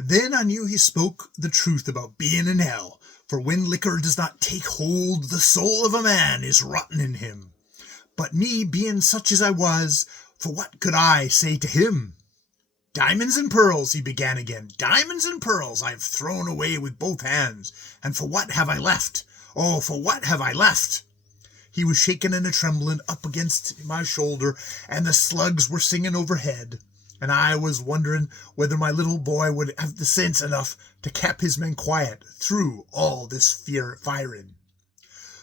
Then I knew he spoke the truth about being in hell, for when liquor does not take hold, the soul of a man is rotten in him. But me, being such as I was, for what could I say to him? Diamonds and pearls, he began again. Diamonds and pearls I've thrown away with both hands, and for what have I left? Oh, for what have I left? He was shaking and a-trembling up against my shoulder, and the slugs were singing overhead, and I was wondering whether my little boy would have the sense enough to keep his men quiet through all this firing.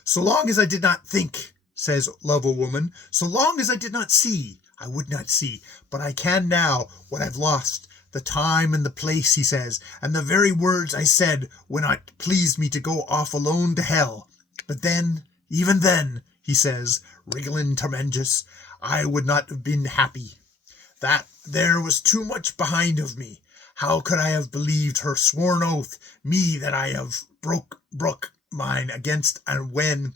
So long as I did not think, says Love-O-Woman, so long as I did not see, I would not see, but I can now what I've lost, the time and the place, he says, and the very words I said when it pleased me to go off alone to hell. But then, even then, he says, wriggling tremendous, I would not have been happy. That there was too much behind of me. How could I have believed her sworn oath, me that I have broke mine against, and when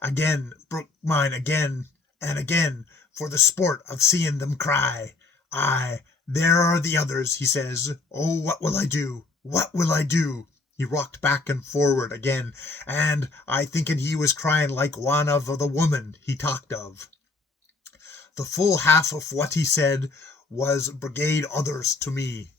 again broke mine again and again, for the sport of seeing them cry. Aye, there are the others, he says. Oh, what will I do? What will I do? He rocked back and forward again, and I thinking he was crying like one of the woman he talked of. The full half of what he said was brigade others to me.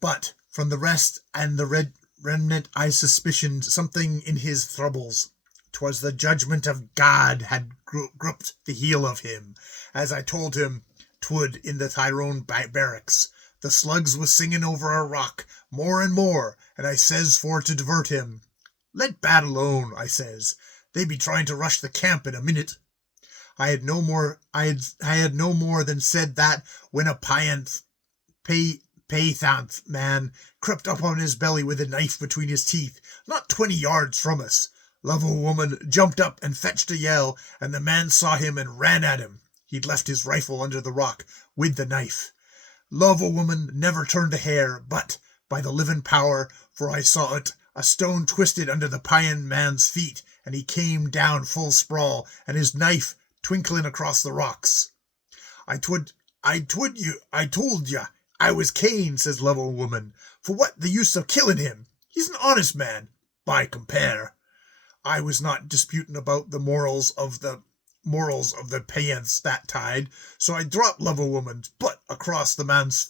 But from the rest and the remnant I suspicioned something in his troubles. 'Twas the judgment of God had gripped the heel of him, as I told him 'twould in the Tyrone barracks. The slugs was singing over our rock more and more, and I says for to divert him, let bad alone, I says. They be trying to rush the camp in a minute. I had no more than said that when a Paythant man crept up on his belly with a knife between his teeth, not 20 yards from us. Love-O-Woman jumped up and fetched a yell, and the man saw him and ran at him. He'd left his rifle under the rock with the knife. Love-O-Woman never turned a hair, but, by the living power, for I saw it, a stone twisted under the Payan man's feet, and he came down full sprawl, and his knife twinkling across the rocks. I told you, I was Cain, says Love-O-Woman. For what the use of killing him? He's an honest man, by compare. I was not disputing about the morals of the Payans that tide, so I dropped Love-O-Woman's butt across the man's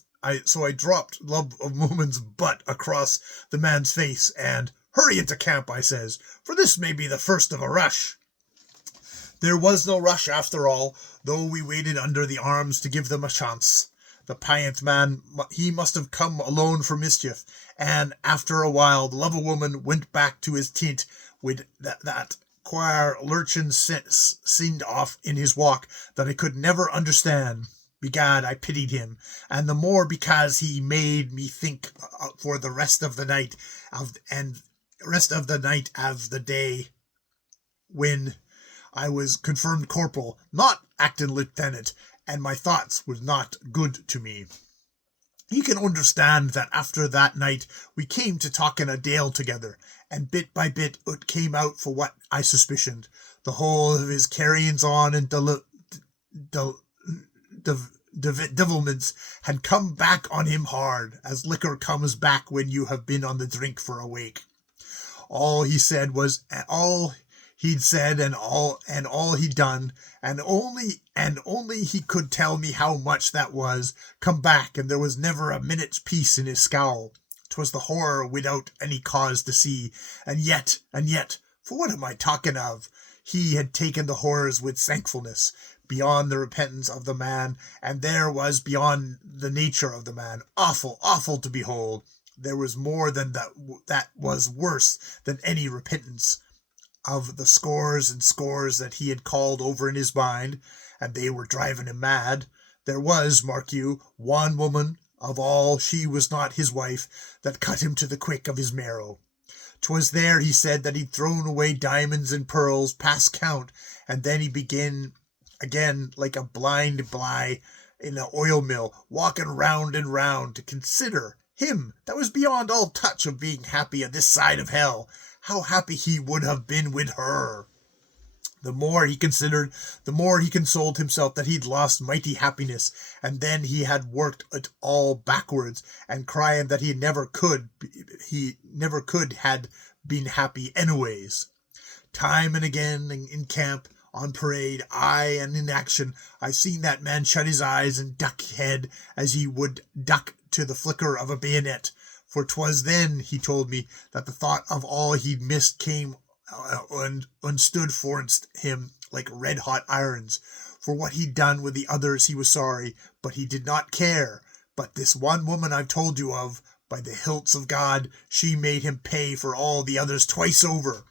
face, and hurry into camp, I says, for this may be the first of a rush. There was no rush after all, though we waited under the arms to give them a chance. The Pyanth man, he must have come alone for mischief, and after a while the Love-O-Woman went back to his tent with that queer lurching seemed off in his walk that I could never understand. Begad, I pitied him, and the more because he made me think for the rest of the night of the day when I was confirmed corporal, not acting lieutenant, and my thoughts were not good to me. You can understand that after that night we came to talking a deal together, and bit by bit it came out for what I suspicioned. The whole of his carryings on and devilments had come back on him hard, as liquor comes back when you have been on the drink for a week. All he said was all he'd said and all he'd done, and only he could tell me how much that was come back, and there was never a minute's peace in his scowl. 'Twas the horror without any cause to see, and yet, for what am I talking of? He had taken the horrors with thankfulness, beyond the repentance of the man, and there was beyond the nature of the man, awful to behold. There was more than that was worse than any repentance. Of the scores and scores that he had called over in his mind, and they were driving him mad, there was, mark you, one woman, of all she was not his wife, that cut him to the quick of his marrow. 'Twas there, he said, that he'd thrown away diamonds and pearls past count, and then he began again like a blind bly in an oil mill, walking round and round to consider him that was beyond all touch of being happy on this side of hell. How happy he would have been with her. The more he considered, the more he consoled himself that he'd lost mighty happiness, and then he had worked it all backwards, and crying that he never could had been happy anyways. Time and again in camp, on parade, aye, and in action, I've seen that man shut his eyes and duck head as he would duck to the flicker of a bayonet. For 'twas then, he told me, that the thought of all he'd missed came and stood fornst him like red-hot irons. For what he'd done with the others he was sorry, but he did not care. But this one woman I've told you of, by the hilts of God, she made him pay for all the others twice over.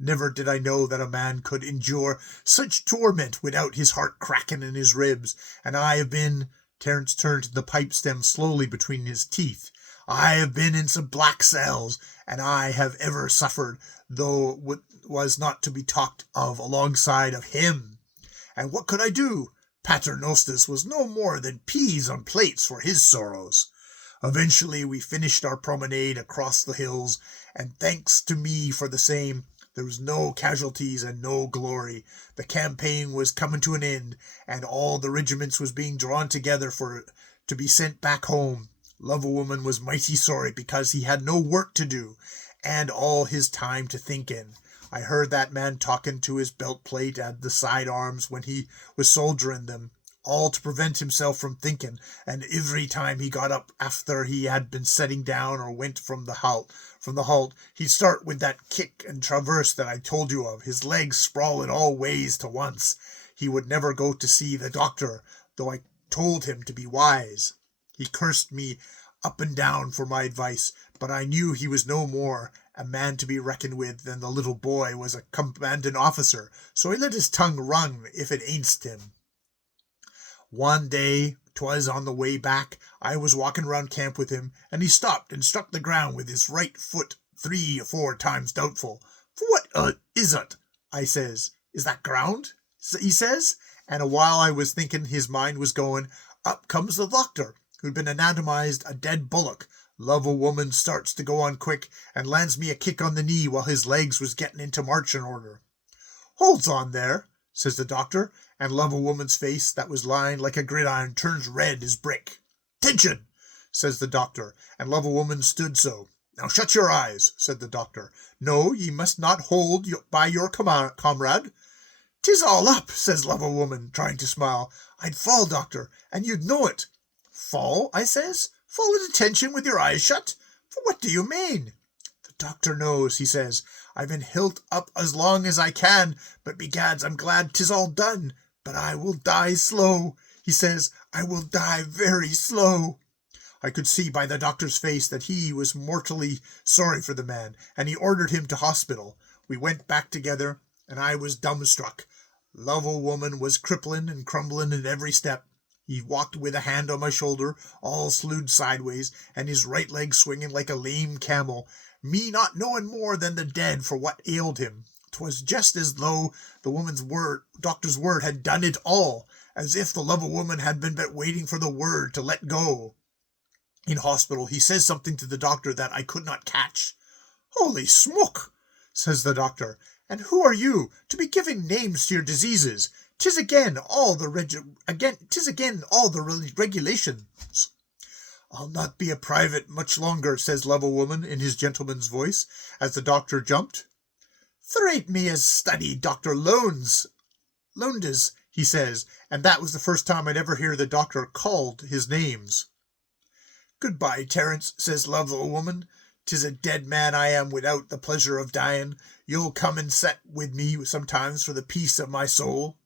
Never did I know that a man could endure such torment without his heart cracking in his ribs, and I have been— Terence turned the pipe stem slowly between his teeth. I have been in some black cells, and I have ever suffered, though it was not to be talked of alongside of him. And what could I do? Pater Nostus was no more than peas on plates for his sorrows. Eventually we finished our promenade across the hills, and thanks to me for the same, there was no casualties and no glory. The campaign was coming to an end, and all the regiments was being drawn together to be sent back home. Love-a-Woman was mighty sorry because he had no work to do, and all his time to think in. I heard that man talking to his belt plate at the sidearms when he was soldiering them, all to prevent himself from thinking, and every time he got up after he had been setting down or went from the halt, he'd start with that kick and traverse that I told you of, his legs sprawling all ways to once. He would never go to see the doctor, though I told him to be wise. He cursed me up and down for my advice, but I knew he was no more a man to be reckoned with than the little boy was a commanding officer, so he let his tongue run if it ainst him. One day, 'twas on the way back, I was walking round camp with him, and he stopped and struck the ground with his right foot 3 or 4 times doubtful. For what is it? I says. Is that ground? He says, and a while I was thinking his mind was going, up comes the doctor, who'd been anatomized a dead bullock. Love-a-Woman starts to go on quick, and lands me a kick on the knee while his legs was getting into marching order. Holds on there, says the doctor, and Love-a-Woman's face, that was lying like a gridiron, turns red as brick. Tension, says the doctor, and Love-a-Woman stood so. Now shut your eyes, said the doctor. No, ye must not hold by your comrade. 'Tis all up, says Love-a-Woman, trying to smile. I'd fall, doctor, and you'd know it. Fall, I says. Fall at attention with your eyes shut? For what do you mean? The doctor knows, he says. I've been hilt up as long as I can, but begads I'm glad 'tis all done. But I will die slow, he says. I will die very slow. I could see by the doctor's face that he was mortally sorry for the man, and he ordered him to hospital. We went back together, and I was dumbstruck. Love-a-Woman was crippling and crumbling in every step. He walked with a hand on my shoulder, all slewed sideways, and his right leg swinging like a lame camel, me not knowing more than the dead for what ailed him. 'Twas just as though the doctor's word had done it all, as if the Love-a-Woman had been but waiting for the word to let go. In hospital he says something to the doctor that I could not catch. Holy smoke, says the doctor, and who are you, to be giving names to your diseases? 'Tis again all the regulations. I'll not be a private much longer, says Love-a-Woman in his gentleman's voice, as the doctor jumped. Thrate me as study Dr. Lowndes, he says, and that was the first time I'd ever hear the doctor called his names. Goodbye, Terence, says Love-a-Woman. 'Tis a dead man I am without the pleasure of dying. You'll come and set with me sometimes for the peace of my soul.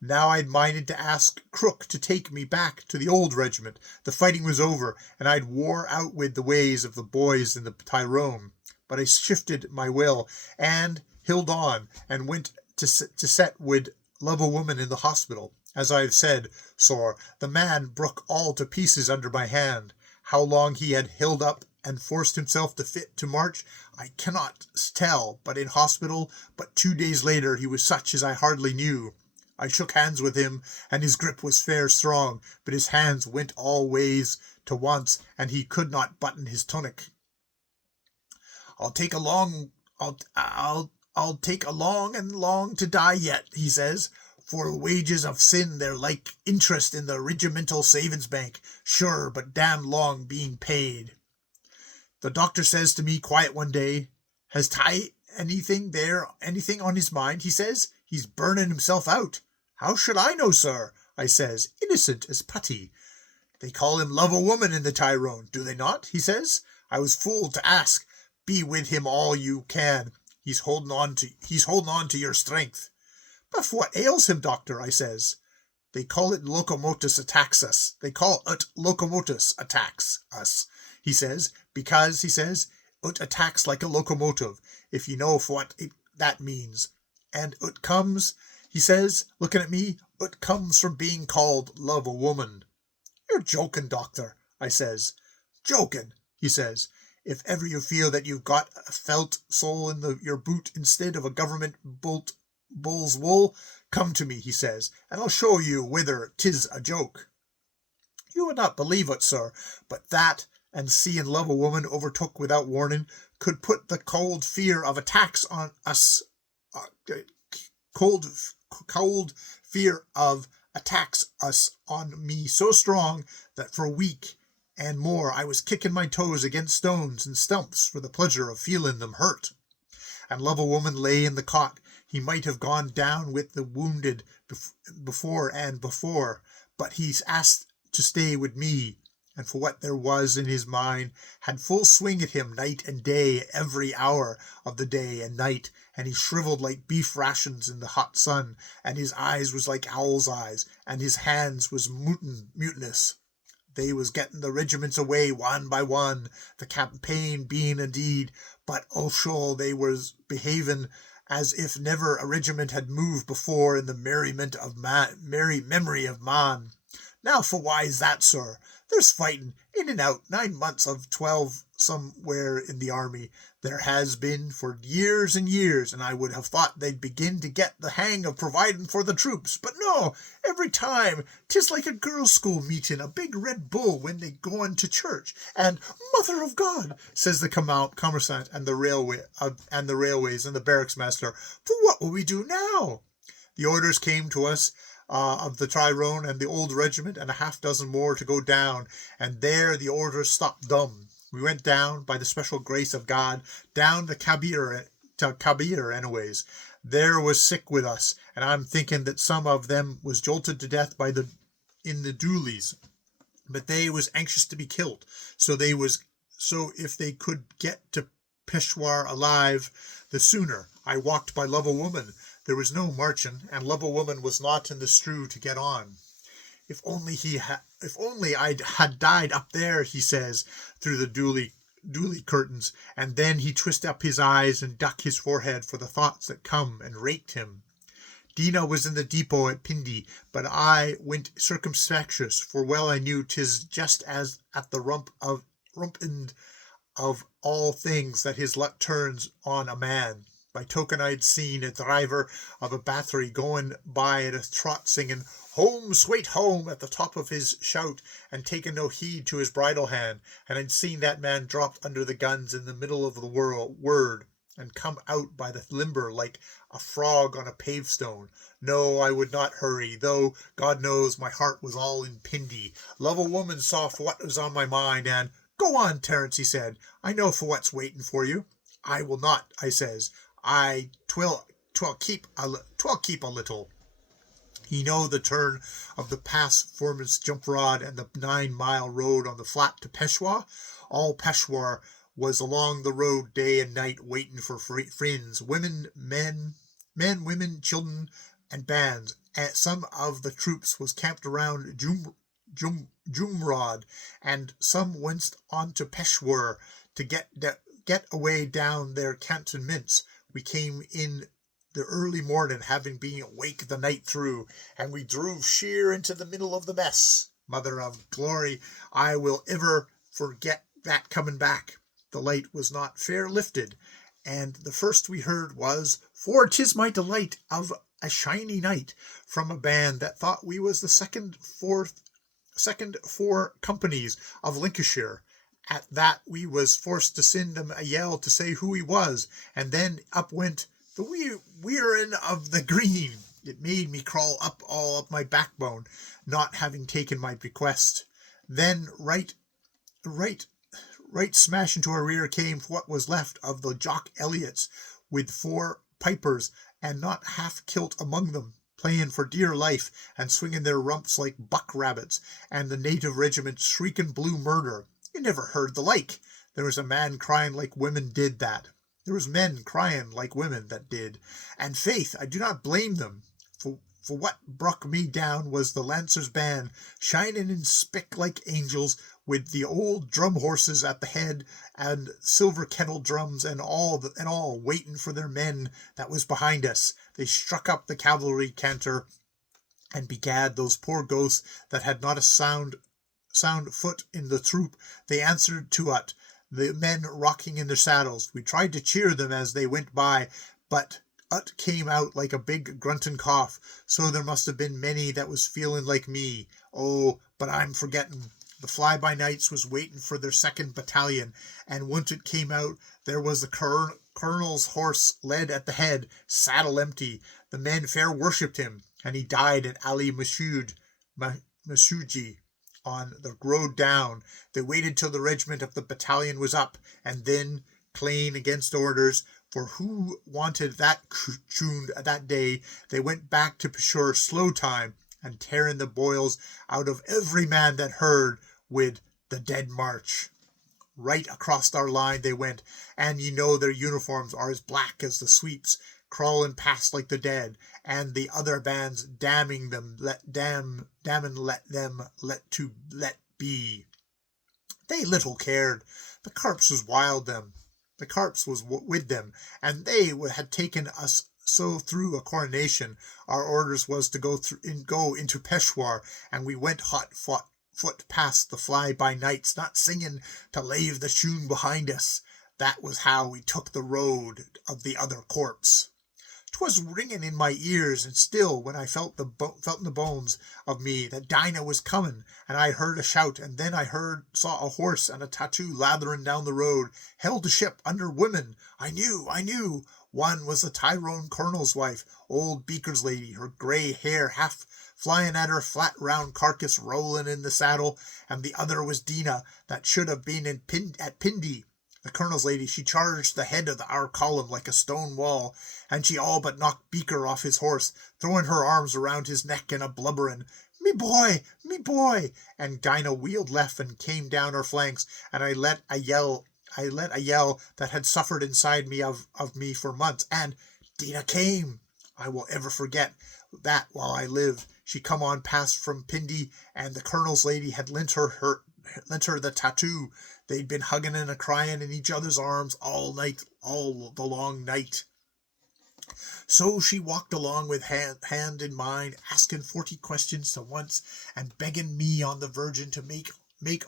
Now I'd minded to ask Crook to take me back to the old regiment. The fighting was over, and I'd wore out with the ways of the boys in the Tyrone. But I shifted my will, and held on, and went to set with Love-a-Woman in the hospital. As I have said, sir, the man broke all to pieces under my hand. How long he had held up and forced himself to fit to march, I cannot tell, but in hospital, but 2 days later, he was such as I hardly knew. I shook hands with him, and his grip was fair strong, but his hands went all ways to once, and he could not button his tunic. I'll I'll take a long to die yet, he says, for wages of sin they're like interest in the regimental savings bank, sure, but damn long being paid. The doctor says to me quiet one day, has Ty anything on his mind, he says, he's burning himself out. How should I know, sir? I says, innocent as putty. They call him Love-O-Woman in the Tyrone, do they not? He says. I was fooled to ask. Be with him all you can. He's holding on to your strength. But what ails him, doctor? I says. They call it locomotus attacks us. They call it locomotus attacks us, he says, because, he says, it attacks like a locomotive, if you know what that means. And it comes, he says, looking at me, it comes from being called Love-O-Woman. You're joking, doctor, I says. Joking, he says. If ever you feel that you've got a felt sole in your boot instead of a government bull's wool, come to me, he says, and I'll show you whether 'tis a joke. You would not believe it, sir, but that, and seeing Love-O-Woman overtook without warning, could put the cold fear of attacks on us, cold fear of attacks us on me so strong that for a week and more I was kicking my toes against stones and stumps for the pleasure of feeling them hurt. And Love-O-Woman lay in the cot. He might have gone down with the wounded before, but he's asked to stay with me, and for what there was in his mind had full swing at him night and day, every hour of the day and night, and he shriveled like beef rations in the hot sun, and his eyes was like owl's eyes, and his hands was mutinous. They was getting the regiments away one by one, the campaign being indeed, but sure they was behaving as if never a regiment had moved before in the merry memory of man. Now for why is that, sir? There's fighting in and out 9 months of 12 somewhere in the army. There has been for years and years, and I would have thought they'd begin to get the hang of providing for the troops. But no, every time 'tis like a girls' school meeting, a big Red Bull when they goin' to church. And Mother of God, says the commissant and the railways and the barracks master, for what will we do now? The orders came to us of the Tyrone and the old regiment and a half dozen more to go down, and there the orders stopped dumb. We went down, by the special grace of God, down to Kabir anyways. There was sick with us, and I'm thinking that some of them was jolted to death in the doolies, but they was anxious to be killed, so if they could get to Peshawar alive, the sooner. I walked by Love-O-Woman. There was no marching, and Love-O-Woman was not in the strew to get on. If only I had died up there, he says, through the dooley curtains, and then he twist up his eyes and duck his forehead for the thoughts that come and raked him. Dina was in the depot at Pindi, but I went circumspicious, for well I knew 'tis just as at the rump end of all things that his luck turns on a man. By token I'd seen a driver of a battery going by at a trot singing "Home, sweet home" at the top of his shout, and taking no heed to his bridle hand, and I'd seen that man dropped under the guns in the middle of the word, and come out by the limber like a frog on a pavestone. No, I would not hurry, though, God knows, my heart was all in Pindi. Love-O-Woman saw for what was on my mind, and, "Go on, Terence," he said, "I know for what's waiting for you." "I will not," I says. "'Twill keep a little." He know the turn of the pass foreman's jump rod and the 9-mile road on the flat to Peshawar. All Peshawar was along the road day and night waiting for friends, women, women, children, and bands. And some of the troops was camped around Jumrod, and some went on to Peshawar to get away down their cantonments. We came in the early morning, having been awake the night through, and we drove sheer into the middle of the mess. Mother of glory, I will ever forget that coming back. The light was not fair lifted, and the first we heard was "For 'tis my delight of a shiny night," from a band that thought we was the second four companies of Lincolnshire. At that we was forced to send them a yell to say who he was, and then up went the wearin' of the green. It made me crawl up all up my backbone, not having taken my bequest. Then right smash into our rear came what was left of the Jock Elliots, with 4 pipers, and not half kilt among them, playin' for dear life, and swinging their rumps like buck rabbits, and the native regiment shrieking blue murder. You never heard the like. There was a man crying like women did that. There was men crying like women that did. And faith, I do not blame them. For what bruck me down was the Lancers' band, shining in spick like angels, with the old drum horses at the head, and silver kettle drums, and all waiting for their men that was behind us. They struck up the cavalry canter, and begad those poor ghosts that had not a sound foot in the troop, they answered to it, the men rocking in their saddles. We tried to cheer them as they went by, but ut came out like a big gruntin' cough, so there must have been many that was feeling like me. Oh, but I'm forgetting. The fly-by-nights was waiting for their 2nd battalion, and once it came out, there was the colonel's horse led at the head, saddle empty. The men fair worshipped him, and he died at Ali Mashoud on the road down. They waited till the regiment of the battalion was up, and then, plain against orders, for who wanted that tuned that day, they went back to Peshawar slow time, and tearing the boils out of every man that heard, with the Dead March. Right across our line they went, and ye know their uniforms are as black as the sweeps, crawling past like the dead, and the other bands damning them, let be. They little cared. The Carps was with them, and they had taken us so through a coronation. Our orders was to go into Peshawar, and we went hot foot past the fly-by-nights, not singing to lave the tune behind us. That was how we took the road of the other corpse. 'Twas ringing in my ears, and still, when I felt in the bones of me that Dinah was coming, and I heard a shout, and then I saw a horse and a tattoo lathering down the road, held to ship under women. I knew. One was the Tyrone colonel's wife, old Beaker's lady, her grey hair half flying at her flat round carcass, rolling in the saddle, and the other was Dinah, that should have been at Pindi. The colonel's lady, she charged the head of our column like a stone wall, and she all but knocked Beaker off his horse, throwing her arms around his neck and a blubbering, me boy, and Dinah wheeled left and came down our flanks, and I let a yell that had suffered inside me of me for months, and Dinah came. I will ever forget that while I live. She come on past from Pindi, and the colonel's lady had lent her the tattoo. They'd been hugging and a-crying in each other's arms all the long night. So she walked along with hand in mine, asking 40 questions to once, and begging me on the virgin to make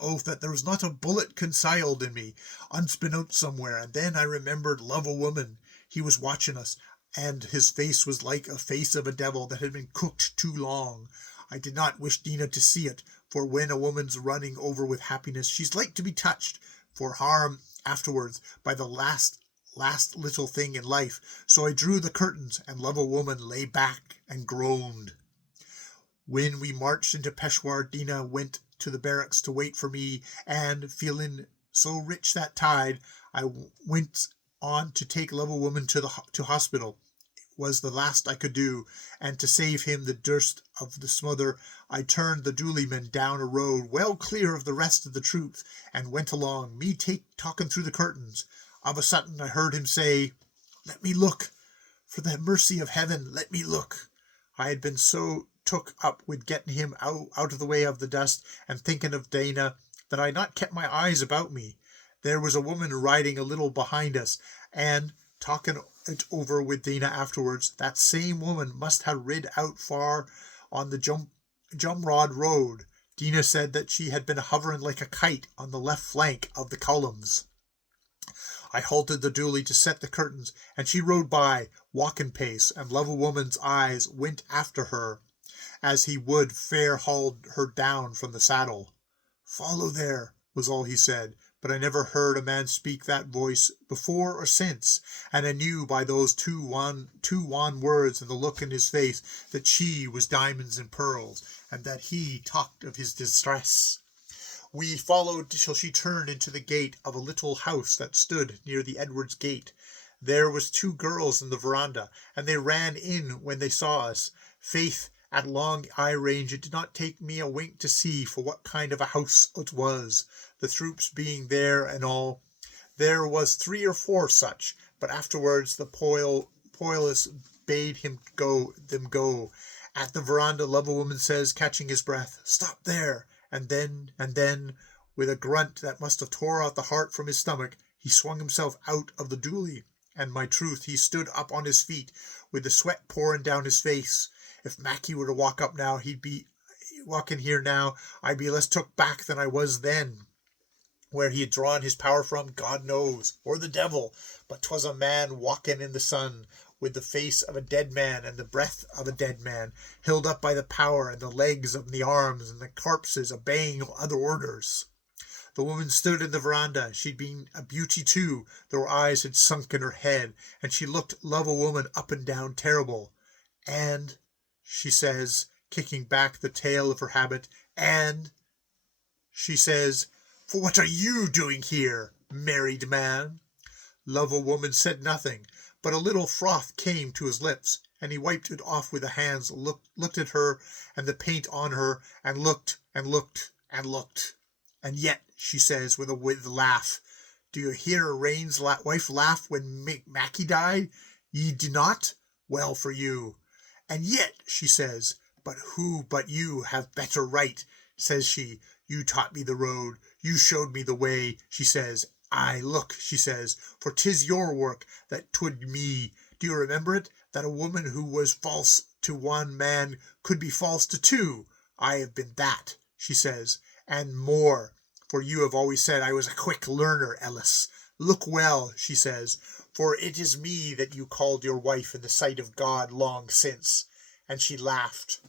oath that there was not a bullet concealed in me, unbeknownst somewhere. And then I remembered Love a Woman. He was watching us, and his face was like a face of a devil that had been cooked too long. I did not wish Dinah to see it, for when a woman's running over with happiness, she's like to be touched for harm afterwards by the last little thing in life. So I drew the curtains, and Love a Woman lay back and groaned. When we marched into Peshawar, Dinah went to the barracks to wait for me, and feeling so rich that tide, I went on to take Love a Woman to hospital. Was the last I could do, and to save him the durst of the smother, I turned the dooleyman down a road well clear of the rest of the troops, and went along, me talking through the curtains. Of a sudden I heard him say, "Let me look. For the mercy of heaven, let me look." I had been so took up with getting him out of the way of the dust, and thinking of Dinah, that I had not kept my eyes about me. There was a woman riding a little behind us, and talking it over with Dinah afterwards. That same woman must have rid out far on the Jumrod Road. Dinah said that she had been hovering like a kite on the left flank of the columns. I halted the dooley to set the curtains, and she rode by, walking pace, and Love a Woman's eyes went after her, as he would fair hauled her down from the saddle. "Follow there," was all he said, but I never heard a man speak that voice before or since, and I knew by those two wan words and the look in his face that she was diamonds and pearls, and that he talked of his distress. We followed till she turned into the gate of a little house that stood near the Edwards gate. There was two girls in the veranda, and they ran in when they saw us. Faith, at long eye range it did not take me a wink to see for what kind of a house it was, the troops being there and all. There was 3 or 4 such, but afterwards the poilus bade them go. At the veranda, Lovell woman says, catching his breath, "Stop there!" And then, with a grunt that must have tore out the heart from his stomach, he swung himself out of the dooley, and my truth, he stood up on his feet, with the sweat pouring down his face. If Mackie were to walk up now, he'd be walking here now, I'd be less took back than I was then. Where he had drawn his power from, God knows, or the devil, but 'twas a man walking in the sun, with the face of a dead man and the breath of a dead man, held up by the power and the legs and the arms and the corpses obeying other orders. The woman stood in the veranda. She'd been a beauty too, though her eyes had sunk in her head, and she looked Lovell woman up and down terrible. "And," she says, kicking back the tail of her habit, "and," she says, "for what are you doing here, married man?" Lovell woman said nothing, but a little froth came to his lips, and he wiped it off with the hands, looked at her and the paint on her, and looked and looked and looked. "And yet," she says with a laugh, "do you hear Rain's wife laugh when Mackie died? Ye do not? Well for you. And yet," she says, "but who but you have better right?" says she. "You taught me the road. You showed me the way," she says. "Aye, look," she says, "for 'tis your work that 'twould me. Do you remember it? That a woman who was false to one man could be false to 2. I have been that," she says, "and more, for you have always said I was a quick learner, Ellis. Look well," she says, "for it is me that you called your wife in the sight of God long since." And she laughed.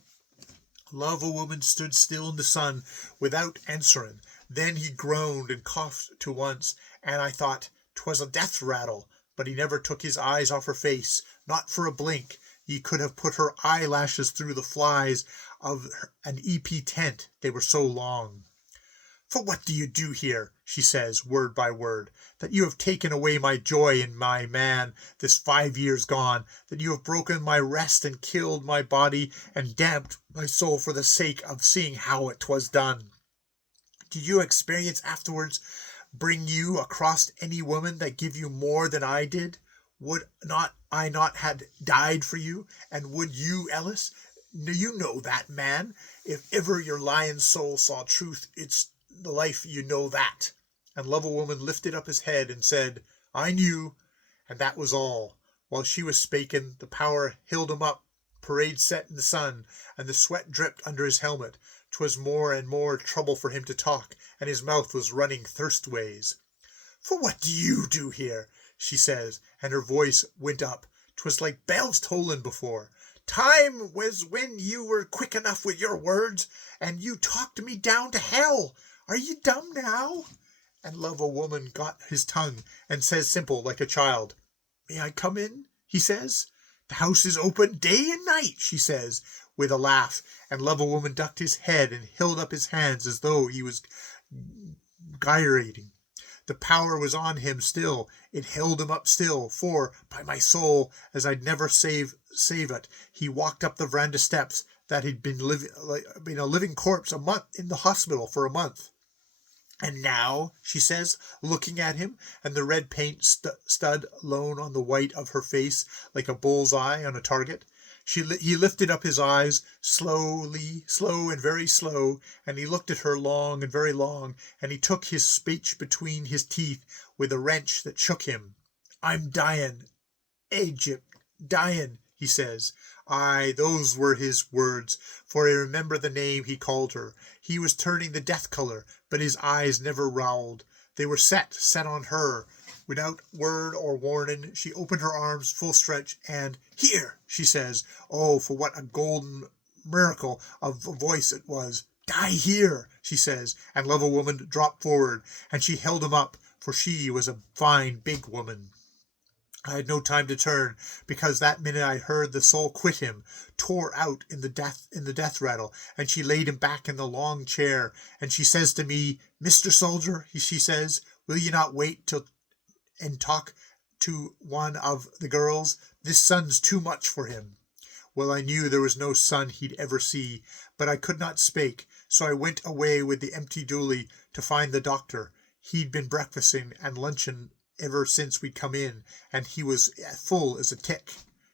Lovell woman stood still in the sun without answering. Then he groaned and coughed to once, and I thought 'twas a death rattle, but he never took his eyes off her face, not for a blink. Ye could have put her eyelashes through the flies of an EP tent, they were so long. "For what do you do here?" she says, word by word. "That you have taken away my joy in my man this 5 years gone, that you have broken my rest and killed my body and damped my soul for the sake of seeing how it was done. Did your experience afterwards bring you across any woman that give you more than I did? Would not I not had died for you? And would you, Ellis? You know that, man. If ever your lion soul saw truth, it's the life, you know that." And Lovell woman lifted up his head and said, "I knew," and that was all. While she was spaking, the power held him up, parade set in the sun, and the sweat dripped under his helmet. 'Twas more and more trouble for him to talk, and his mouth was running thirstways. "For what do you do here?" she says, and her voice went up. 'Twas like bells tolling before. "Time was when you were quick enough with your words, and you talked me down to hell. Are you dumb now?" And Lovell woman got his tongue, and says simple like a child, "May I come in?" he says. "The house is open day and night," she says, with a laugh, and Lovell woman ducked his head and held up his hands as though he was gyrating. The power was on him still. It held him up still, for, by my soul, as I'd never save it, he walked up the veranda steps that had been a living corpse a month in the hospital for a month. "And now," she says, looking at him, and the red paint stud lone on the white of her face like a bull's eye on a target. He lifted up his eyes, slow and very slow, and he looked at her long and very long, and he took his speech between his teeth with a wrench that shook him. "I'm dying, Egypt, dying," he says. Aye, those were his words, for I remember the name he called her. He was turning the death colour, but his eyes never rolled. They were set on her. Without word or warning, she opened her arms full stretch, and, "Here," she says. Oh, for what a golden miracle of a voice it was. Die here, she says, and Level Woman dropped forward, and she held him up, for she was a fine big woman. I had no time to turn, because that minute I heard the soul quit him, tore out in the death rattle, and she laid him back in the long chair, and she says to me, Mr. Soldier, she says, will you not wait till and talk to one of the girls? This sun's too much for him. Well, I knew there was no sun he'd ever see, but I could not spake, so I went away with the empty dooley to find the doctor. He'd been breakfasting and luncheon ever since we'd come in, and he was full as a tick.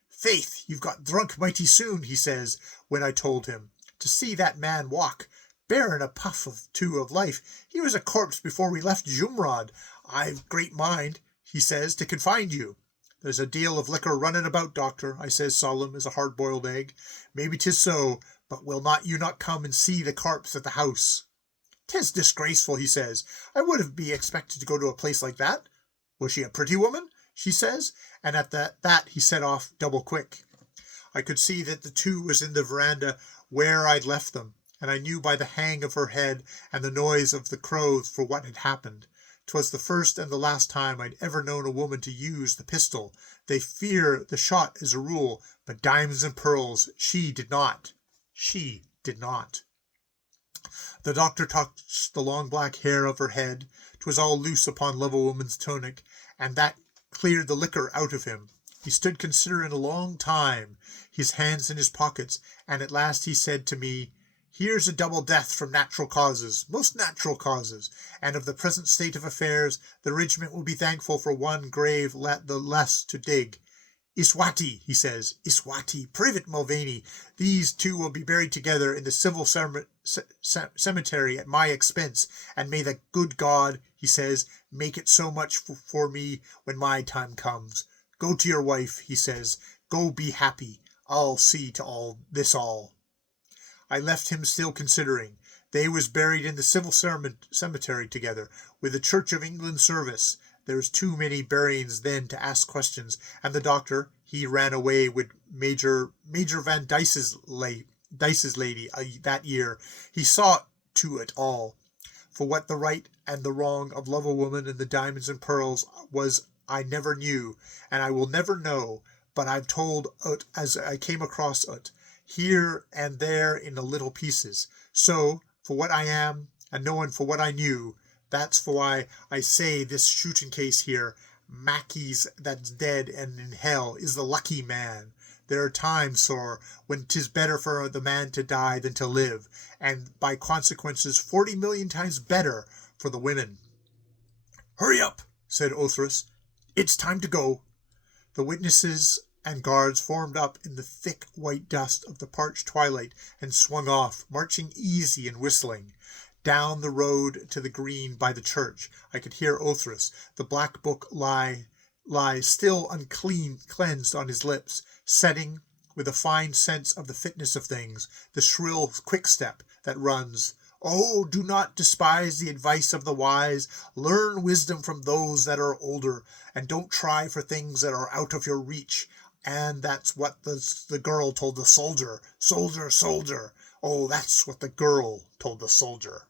Faith, you've got drunk mighty soon, he says, when I told him. To see that man walk, bearing a puff of two of life, he was a corpse before we left Jumrod. I've great mind, he says, to confine you. There's a deal of liquor running about, doctor, I says, solemn as a hard-boiled egg. Maybe 'tis so, but will not you not come and see the corpse at the house? 'Tis disgraceful, he says. I wouldn't be expected to go to a place like that. Was she a pretty woman? She says, and at that he set off double quick. I could see that the two was in the veranda where I'd left them, and I knew by the hang of her head and the noise of the crows for what had happened. 'Twas the first and the last time I'd ever known a woman to use the pistol. They fear the shot as a rule, but diamonds and pearls, she did not. She did not. The doctor touched the long black hair of her head. 'Twas all loose upon Level Woman's tunic, and that cleared the liquor out of him. He stood considering a long time, his hands in his pockets, and at last he said to me, Here's a double death from natural causes, most natural causes, and of the present state of affairs, the regiment will be thankful for one grave the less to dig. Iswati, he says, Iswati, Privet Mulvaney, these two will be buried together in the civil cemetery at my expense, and may the good God, he says, make it so much for me when my time comes. Go to your wife, he says, go be happy. I'll see to all this all. I left him still considering. They was buried in the civil cemetery together, with the Church of England service. There's too many buryings then to ask questions, and the doctor, he ran away with Major Van Dyce's lady that year. He saw to it all. For what the right and the wrong of Level Woman and the diamonds and pearls was, I never knew, and I will never know, but I've told it as I came across it, here and there in the little pieces. So, for what I am, and knowing for what I knew, that's for why I say this shooting case here, Mackie's that's dead and in hell, is the lucky man. There are times, sir, when 'tis better for the man to die than to live, and by consequences 40 million times better for the women. Hurry up, said Othras. It's time to go. The witnesses and guards formed up in the thick white dust of the parched twilight and swung off, marching easy and whistling. Down the road to the green by the church, I could hear Othras, the black book lie still cleansed on his lips, setting, with a fine sense of the fitness of things, the shrill quick-step that runs, Oh, do not despise the advice of the wise. Learn wisdom from those that are older, and don't try for things that are out of your reach. And that's what the girl told the soldier. Soldier, soldier. Oh, that's what the girl told the soldier.